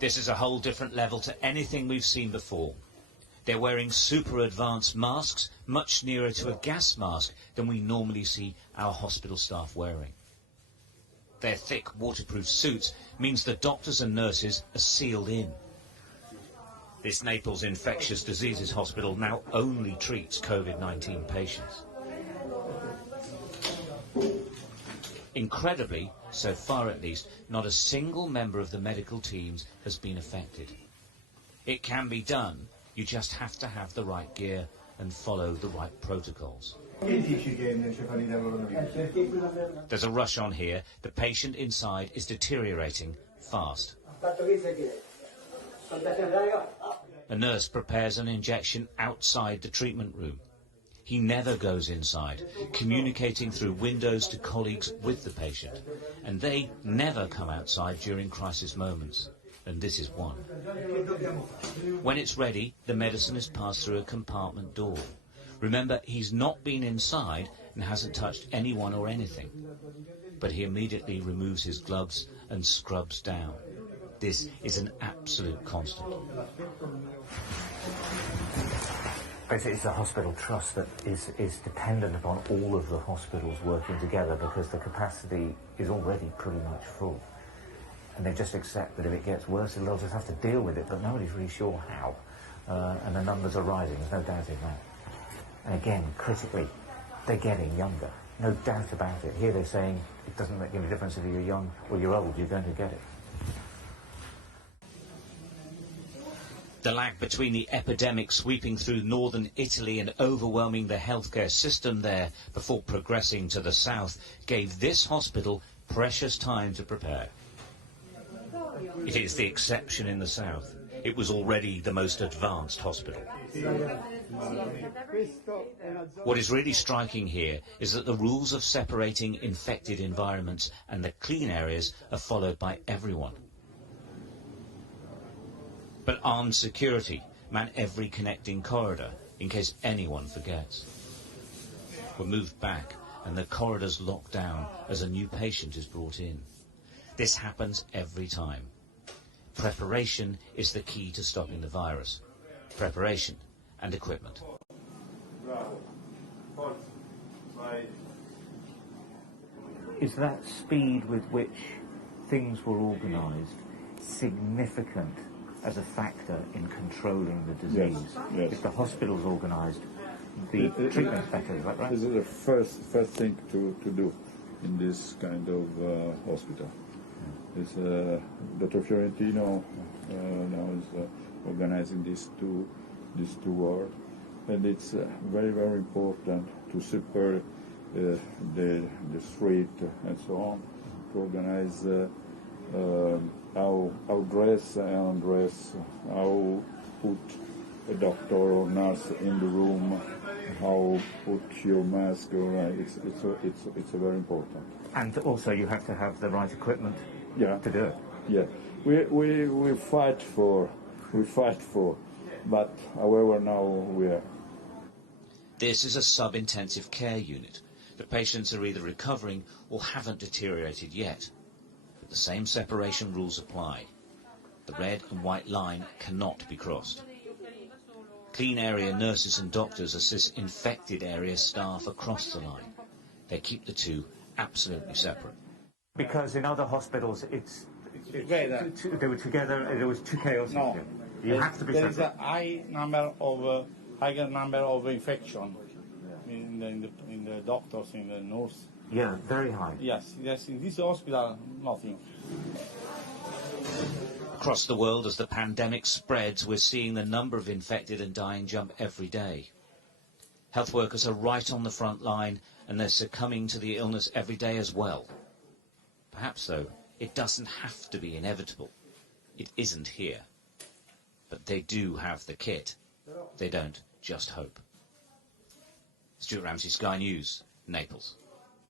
This is a whole different level to anything we've seen before. They're wearing super advanced masks, much nearer to a gas mask than we normally see our hospital staff wearing. Their thick waterproof suits means the doctors and nurses are sealed in. This Naples Infectious Diseases Hospital now only treats Covid-19 patients. Incredibly, so far at least, not a single member of the medical teams has been affected. It can be done, you just have to have the right gear and follow the right protocols. There's a rush on here. The patient inside is deteriorating fast. A nurse prepares an injection outside the treatment room. He never goes inside, communicating through windows to colleagues with the patient. And they never come outside during crisis moments. And this is one. When it's ready, the medicine is passed through a compartment door. Remember, he's not been inside and hasn't touched anyone or anything. But he immediately removes his gloves and scrubs down. This is an absolute constant. Basically, it's a hospital trust that is dependent upon all of the hospitals working together because the capacity is already pretty much full. And they just accept that if it gets worse, they'll just have to deal with it, but nobody's really sure how. And the numbers are rising, there's no doubt in that. And again, critically, they're getting younger. No doubt about it. Here they're saying it doesn't make any difference if you're young or you're old, you're going to get it. The lag between the epidemic sweeping through northern Italy and overwhelming the healthcare system there before progressing to the south gave this hospital precious time to prepare. It is the exception in the south. It was already the most advanced hospital. What is really striking here is that the rules of separating infected environments and the clean areas are followed by everyone. But armed security man every connecting corridor in case anyone forgets. We're moved back and the corridors locked down as a new patient is brought in. This happens every time. Preparation is the key to stopping the virus. Preparation and equipment. Is that speed with which things were organised significant as a factor in controlling the disease? Yes, yes. If the hospital's organised, the treatment's better, is that right? This is the first thing to do in this kind of hospital. It's, Dr. Fiorentino now is organizing these two wards, and it's very, very important to separate the street and so on, to organize how dress and undress, how put a doctor or nurse in the room, how put your mask on. It's very important. And also you have to have the right equipment to do it. Yeah, we fight for, but however now we are. This is a sub-intensive care unit. The patients are either recovering or haven't deteriorated yet. But the same separation rules apply. The red and white line cannot be crossed. Clean area nurses and doctors assist infected area staff across the line. They keep the two absolutely separate. Because in other hospitals, they were together, there was two chaos. No, you have to be there separate. is a higher number of infection in the doctors, in the nurse. Yeah, very high. Yes, in this hospital, nothing. Across the world, as the pandemic spreads, we're seeing the number of infected and dying jump every day. Health workers are right on the front line, and they're succumbing to the illness every day as well. Perhaps, though, it doesn't have to be inevitable. It isn't here. But they do have the kit. They don't just hope. Stuart Ramsey, Sky News, Naples.